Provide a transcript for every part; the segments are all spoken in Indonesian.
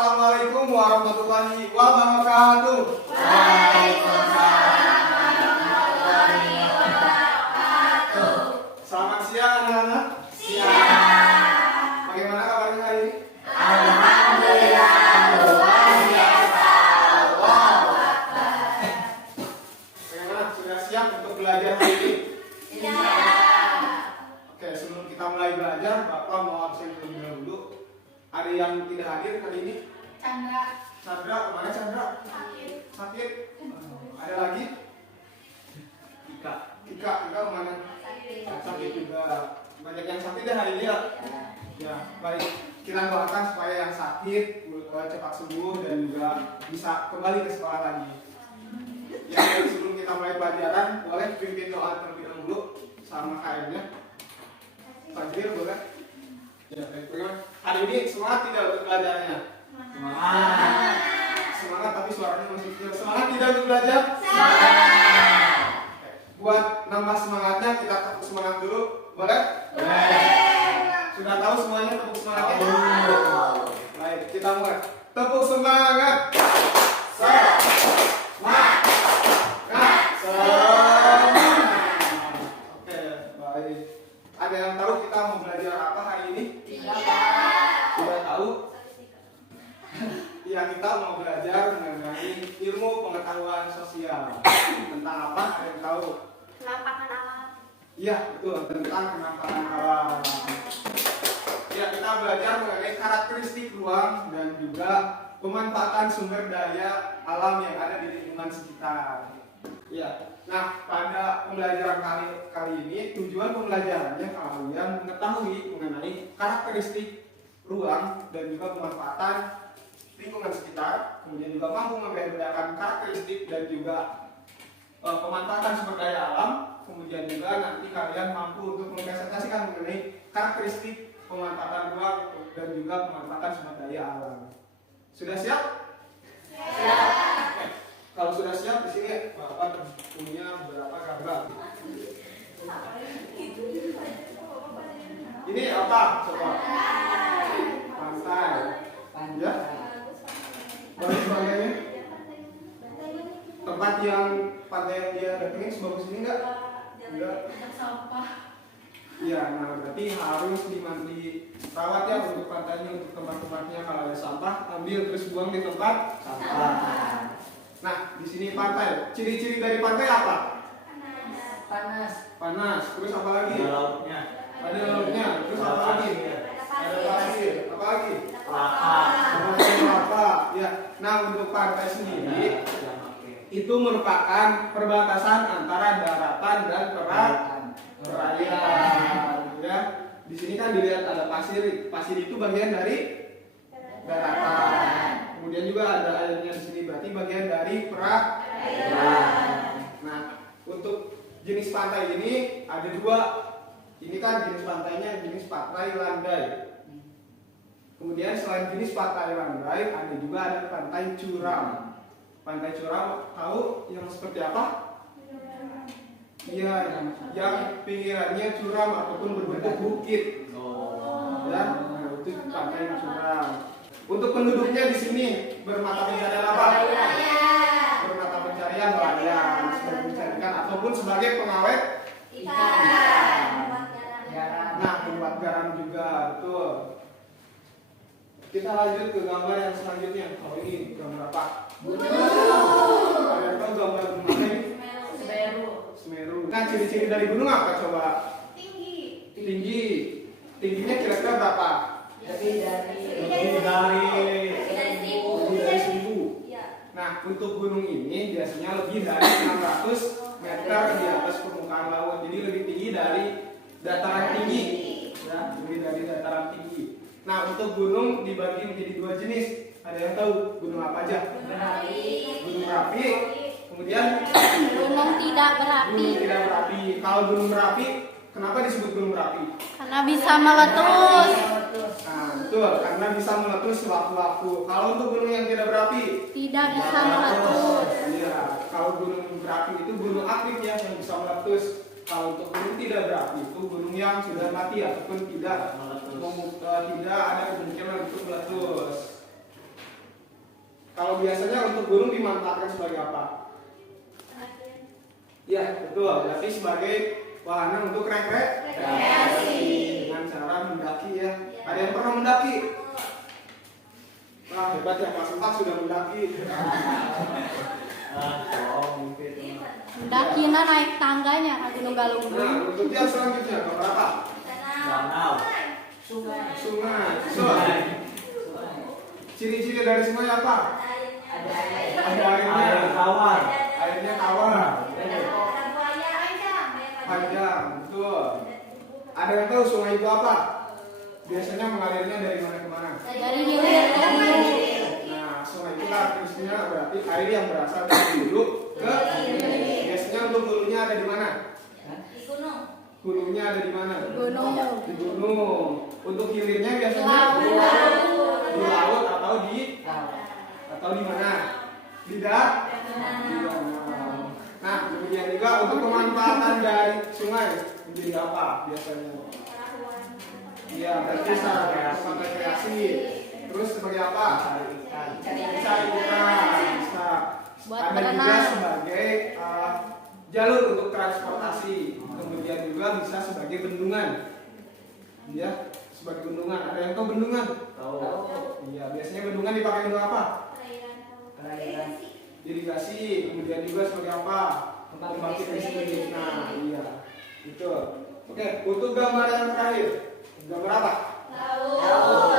Assalamualaikum warahmatullahi wabarakatuh. Waalaikumsalam warahmatullahi wabarakatuh. Selamat siang anak-anak. Siang. Bagaimana kabarnya hari ini? Alhamdulillah luar biasa. Allahu Akbar. Bagaimana? Sudah siap untuk belajar hari ini? Siap. Oke, sebelum kita mulai belajar, Bapak mau absen terlebih dahulu. Ada yang tidak hadir hari ini? Chandra. Chandra, kemana Chandra? Sakit. Sakit? Ada lagi? Tika kemana? Sakit juga. Banyak yang sakit ya hari ini ya? Ya, baik. Kita doakan supaya yang sakit cepat sembuh dan juga bisa kembali ke sekolah lagi. Ya, sebelum kita mulai pelajaran, boleh pimpin doa terlebih dahulu sama KM-nya. Fajril boleh? Ya, baik. Hari ini semangat tidak untuk belajarnya? Semangat. Semangat tapi suaranya masih kecil. Semangat tidak untuk belajar? Semangat. Buat nambah semangatnya kita tepuk semangat dulu, boleh? Boleh. Sudah tahu semuanya tepuk semangatnya? Tahu. Baik, kita mulai. Tepuk semangat. Oke, baik. Ada yang tahu kita mau belajar apa hari ini? Tidak. Sudah tahu? Ya, kita mau belajar mengenai ilmu pengetahuan sosial. Tentang apa? Ada yang tahu? Penampakan alam. Iya, betul, tentang penampakan alam. Ya, kita belajar mengenai karakteristik ruang dan juga pemanfaatan sumber daya alam yang ada di lingkungan sekitar. Ya, nah pada pembelajaran kali ini tujuan pembelajarannya kalian mengetahui mengenai karakteristik ruang dan juga pemanfaatan lingkungan sekitar, kemudian juga mampu membedakan karakteristik dan juga pemanfaatan sumber daya alam, kemudian juga nanti kalian mampu untuk mempresentasikan mengenai karakteristik pemanfaatan ruang dan juga pemanfaatan sumber daya alam. Sudah siap? Siap. Oke. Kalau sudah siap, di sini Bapak punya beberapa gambar. Ini apa? Coba. Pantai. Ya. Bagus pantainya. Tempat yang pantai yang dia datengin sebagus ini enggak? Enggak. Sampah. Iya, nah berarti harus dirawat ya untuk pantainya, untuk tempat-tempatnya. Kalau ada sampah, ambil terus buang di tempat sampah. Nah, di sini pantai. Ciri-ciri dari pantai apa? Panas. Terus apa lagi? Ada lautnya. Ada lautnya. Terus apa lagi? Ada pasir. Apa lagi? Kelapa. Ada kelapa. Ya. Nah, untuk pantai sendiri itu merupakan perbatasan antara daratan dan perairan. Ya. Di sini kan dilihat ada pasir. Pasir itu bagian dari daratan. Kemudian juga ada airnya di sini, berarti bagian dari perairan. Nah, untuk jenis pantai ini ada dua. Ini kan jenis pantainya jenis pantai landai. Kemudian selain jenis pantai landai, ada juga ada pantai curam. Pantai curam tahu yang seperti apa? Iya, yang pinggirannya curam ataupun berbentuk bukit. Ya, nah itu pantai curam. Untuk penduduknya di sini bermata pencarian apa? Bermata pencarian nelayan sebagai pencarian ataupun sebagai pengawet Ikan. Nah, pembuat garam juga, betul. Kita lanjut ke gambar yang selanjutnya. Oh, ini gambar apa? Ada yang tahu gambar gunung apa ini? Semeru. Nah, ciri-ciri dari gunung apa coba? Tinggi. Tingginya kira-kira berapa? Lebih dari 1.000. Nah, untuk gunung ini biasanya lebih dari 600 meter di atas permukaan laut. Jadi lebih tinggi dari dataran tinggi. Ya, lebih dari dataran tinggi. Nah, untuk gunung dibagi menjadi dua jenis. Ada yang tahu gunung apa aja? Gunung berapi. Kemudian Gunung tidak berapi. gunung tidak berapi. Kalau gunung berapi, kenapa disebut gunung berapi? Karena bisa meletus. Nah, betul, karena bisa meletus sewaktu-waktu. Kalau untuk gunung yang tidak berapi, Tidak bisa meletus. iya, kalau gunung berapi itu gunung aktif ya yang bisa meletus. Kalau untuk gunung tidak berapi itu gunung yang sudah mati ataupun tidak ada kemungkinan untuk meletus. Kalau biasanya untuk gunung dimanfaatkan sebagai apa? Ya, betul. Berarti sebagai wahana untuk rekreasi dengan cara mendaki ya. Ada yang pernah mendaki? Wah, hebat ya, Pak Sempak sudah mendaki. Mendakina naik tangganya ke Gunung Galunggung. Nah, untuk yang selanjutnya gambar apa? Danau. Sungai. Ciri-ciri dari sungai apa? Ada airnya. Air tawar. Airnya tawar. Panjang, betul. Ada yang tahu sungai itu apa? Biasanya mengalirnya dari mana ke mana? Dari hilir ke hulu. Nah, sungai itu karakteristiknya berarti air yang berasal dari hulu ke hilir. Biasanya untuk hulunya ada di mana? Hulunya ada di mana? Gunung. Di gunung. Untuk hilirnya biasanya di laut atau di mana? Di danau. Nah, kemudian juga untuk pemanfaatan dari sungai menjadi apa biasanya? Iya, berarti sebagai rekreasi. Terus sebagai apa? Cari ikan. Bisa. Buat Ada juga berenang. sebagai jalur untuk transportasi. Kemudian juga bisa sebagai bendungan. Ya, sebagai bendungan. Ada yang tahu bendungan? Tahu. Iya, biasanya bendungan dipakai untuk apa? Irigasi. Kemudian juga sebagai apa? Pembangkit listrik. Nah, iya. Itu. Oke, untuk gambar yang terakhir. Gambar apa? Laut.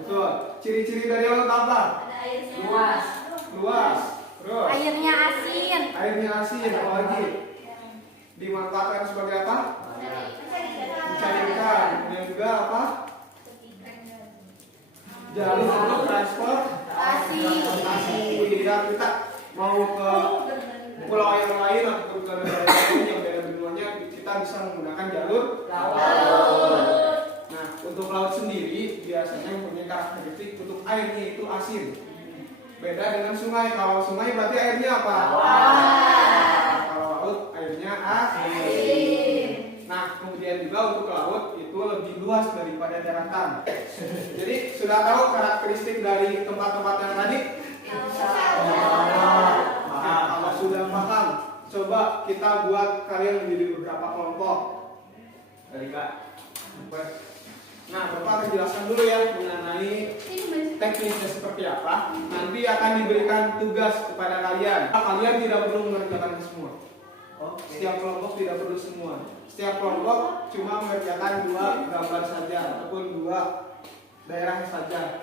Betul. Ciri-ciri dari laut apa? Luas. Terus Airnya asin. airnya asin. Apalagi dimanfaatkan sebagai apa? Mencari ikan. Kemudian juga apa? Jalur untuk transportasi. Ya, kita mau ke pulau yang lain ataupun ke negara lain yang beda benuanya, kita bisa menggunakan jalur laut. Nah, untuk laut sendiri biasanya mempunyai karakteristik untuk airnya itu asin. Beda dengan sungai. Kalau sungai berarti airnya apa? Kalau laut airnya asin. Nah, kemudian juga untuk laut itu lebih luas daripada daratan. Jadi sudah tahu karakteristik dari tempat-tempat yang tadi? Nah, kalau sudah paham, coba kita buat kalian menjadi beberapa kelompok. Nah, Bapak akan jelaskan dulu ya mengenai teknisnya seperti apa. Nanti akan diberikan tugas kepada kalian. Kalian tidak perlu mengerjakan semua. Setiap kelompok tidak perlu semua. Setiap kelompok cuma mengerjakan 2 gambar saja ataupun 2 daerah saja.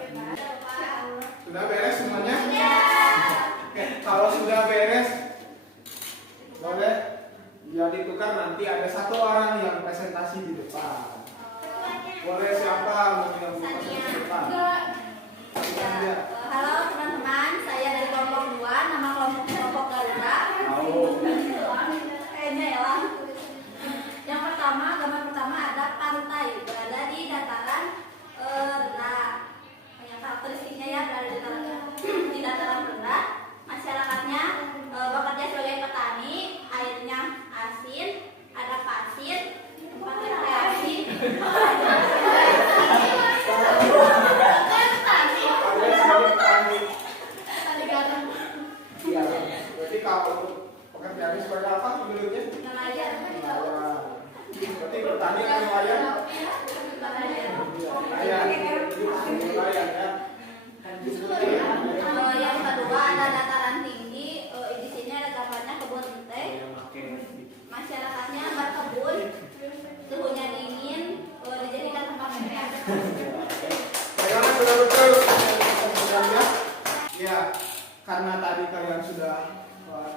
Sudah beres semuanya? Oke, kalau sudah beres, boleh jadi tukar, nanti ada 1 orang yang presentasi di depan. Boleh siapa yang mau presentasi di depan? Halo teman-teman, saya dari kelompok 2, nama kelompoknya kelompok Garuda. Yang pertama, gambar pertama ada pantai berada di dataran rendah. Yang karakteristiknya ya berada di dataran rendah. Masyarakatnya bekerja sebagai petani, airnya asin, ada pasir, tempat rekreasi. Iya. Berarti kalau pekerjaannya sebagai apa menurutnya? Nelayan. Berarti bertani kan nelayan? Nelayan ya. Kalau yang kedua ada dataran tinggi, di sini ada gambarnya kebun teh. Masyarakatnya berkebun, suhunya dingin, dijadikan tempat rekreasi. Bagaimana sudah betul? Ya, karena tadi kalian sudah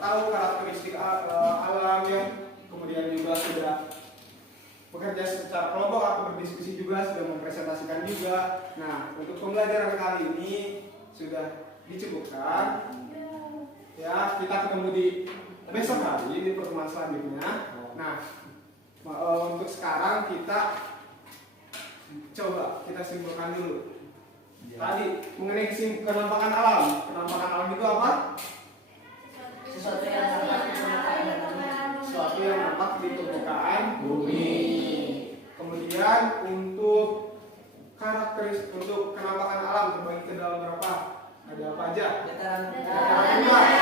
tahu karakteristik alam ya, kemudian juga sudah bekerja secara kelompok atau berdiskusi juga, sudah mempresentasikan juga. Nah, untuk pembelajaran kali ini sudah dicukupkan. Ya, kita ketemu di besok hari di pertemuan selanjutnya. Nah, untuk sekarang kita coba kita simpulkan dulu. Tadi mengenai kenampakan alam. Kenampakan alam itu apa? Sesuatu yang nampak di permukaan bumi. Sesuatu yang nampak di permukaan bumi. Kemudian untuk karakteristik untuk kenampakan alam terbagi ke dalam aja? Dataran Dataran rendah.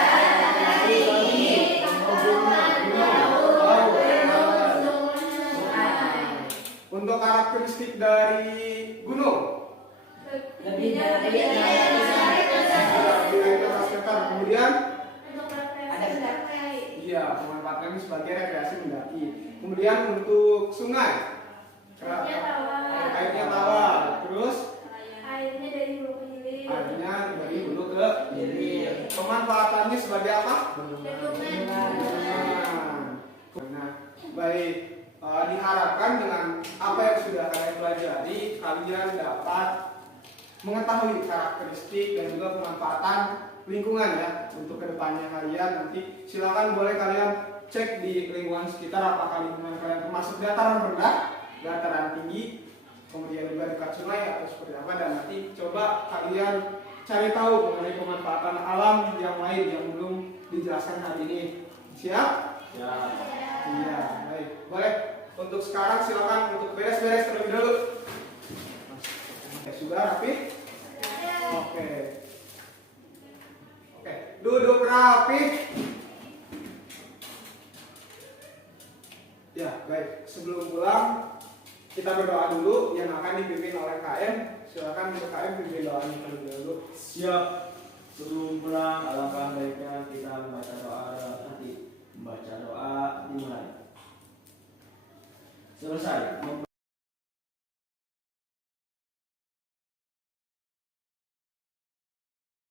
Untuk karakteristik dari gunung, lebih dari kemudian ada iya pemanfaatannya sebagai rekreasi mendaki. Kemudian untuk sungai, airnya tawar, terus Airnya dari hulu ke hilir. airnya dari hulu ke hilir. Pemanfaatannya sebagai apa? Nah, baik. Diharapkan dengan apa yang sudah kalian pelajari, kalian dapat mengetahui karakteristik dan juga pemanfaatan lingkungan ya untuk kedepannya kalian. Nanti silakan boleh kalian cek di lingkungan sekitar apakah lingkungan kalian termasuk dataran rendah, dataran tinggi, kemudian juga dekat sungai atau seperti apa, dan nanti coba kalian cari tahu mengenai pemanfaatan alam yang lain yang belum dijelaskan hari ini. Siap? Ya. Iya, baik. Boleh. Untuk sekarang silakan untuk beres-beres terlebih dulu. Oke, sudah rapi? Oke. Oke, duduk rapi. Ya, baik. Sebelum pulang, kita berdoa dulu yang akan dipimpin oleh KM. Silakan untuk KM pimpin doanya terlebih dahulu. Siap. Suruh